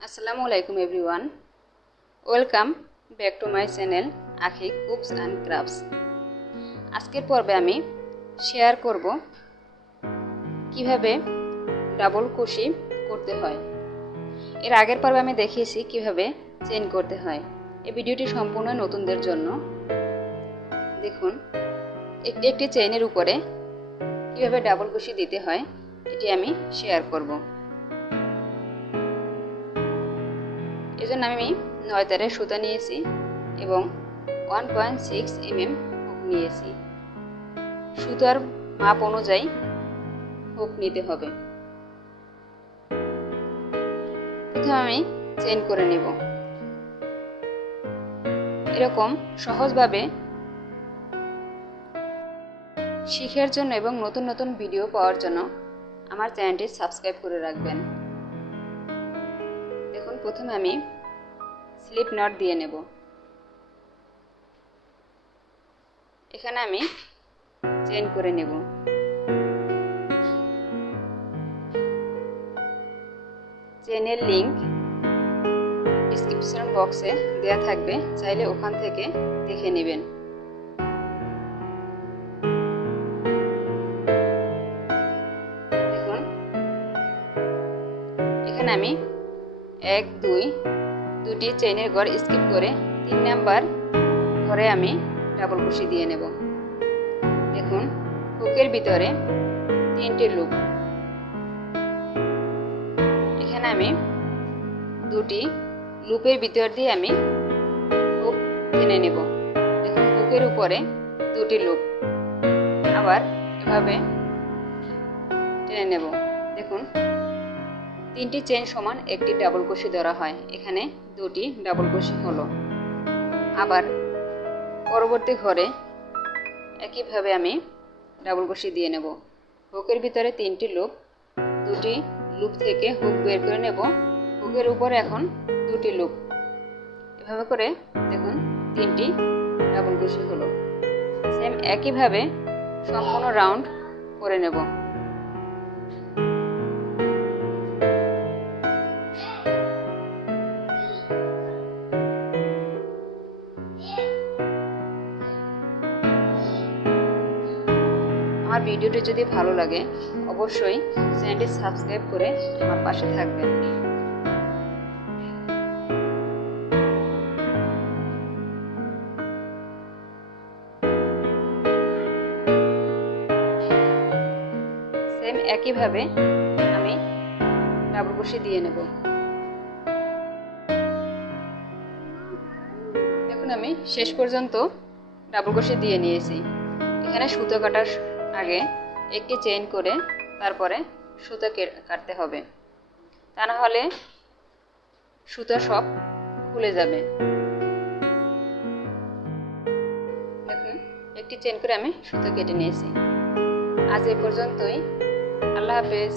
আসসালামু আলাইকুম everyone, welcome back to my channel আখি কুকস অ্যান্ড ক্রাফটস। আজকের পর্বে আমি শেয়ার করব কিভাবে ডাবল কুশি করতে হয়। এর আগের পর্বে আমি দেখিয়েছি কিভাবে চেইন করতে হয়। এই ভিডিওটি সম্পূর্ণ নতুনদের জন্য। দেখুন, একটি চেইনের উপরে কিভাবে ডাবল কুশি দিতে হয় এটি আমি শেয়ার করব। এজন্য আমি 9 তারের সুতা নিয়েছি এবং 1.6 mm হুক নিয়েছি। সুতার মাপ অনুযায়ী হুক নিতে হবে। প্রথমে আমি চেইন করে নেব। এরকম সহজভাবে শিখার জন্য এবং নতুন নতুন ভিডিও পাওয়ার জন্য আমার চ্যানেলটি সাবস্ক্রাইব করে রাখবেন। দেখুন, প্রথমে আমি স্লিপ নট দিয়ে নেব। এখানে আমি চেইন করে নেব। চেইনের লিংক ডিসক্রিপশন বক্সে দেয়া থাকবে, চাইলে ওখান থেকে দেখে নেবেন। দেখুন, এখানে আমি 1 2 দুটি চেইনের ঘর স্কিপ করে 3 নাম্বার ঘরে আমি ডাবল কুশি দিয়ে নেব। দেখুন, হুকের ভিতরে 3টি লুপ। এখানে আমি দুটি লুপের ভিতর দিয়ে আমি হুক টেনে নেব। দেখুন, হুকের উপরে 2টি লুপ, আবার এভাবে টেনে নেব। দেখুন, 3টি চেইন সমান একটি ডাবল কুশি ধরা হয়। এখানে 2টি ডাবল কুশি হলো। আবার পরবর্তী ঘরে একইভাবে আমি ডাবল কুশি দিয়ে নেব। হুকের ভিতরে 3টি লুপ, 2টি লুপ থেকে হুক বের করে নেব। হুকের উপরে এখন 2টি লুপ। এভাবে করে দেখুন 3টি ডাবল কুশি হলো। সেম একইভাবে সম্পূর্ণ রাউন্ড করে নেব। আমার ভিডিওটি যদি ভালো লাগে অবশ্যই চ্যানেলটি সাবস্ক্রাইব করে আমার পাশে থাকবেন। সেম একইভাবে আমি ডাবল কুশি দিয়ে নেব। দেখুন, আমি শেষ পর্যন্ত ডাবল কুশি দিয়ে নিয়েছি। এখানে সুতো কাটার আগে একটি চেইন করে তারপরে সুতো কাটতে হবে, তা না হলে সুতো সব খুলে যাবে। দেখুন, একটি চেইন করে আমি সুতো কেটে নিয়েছি। আজ এই পর্যন্তই। আল্লাহ হাফেজ।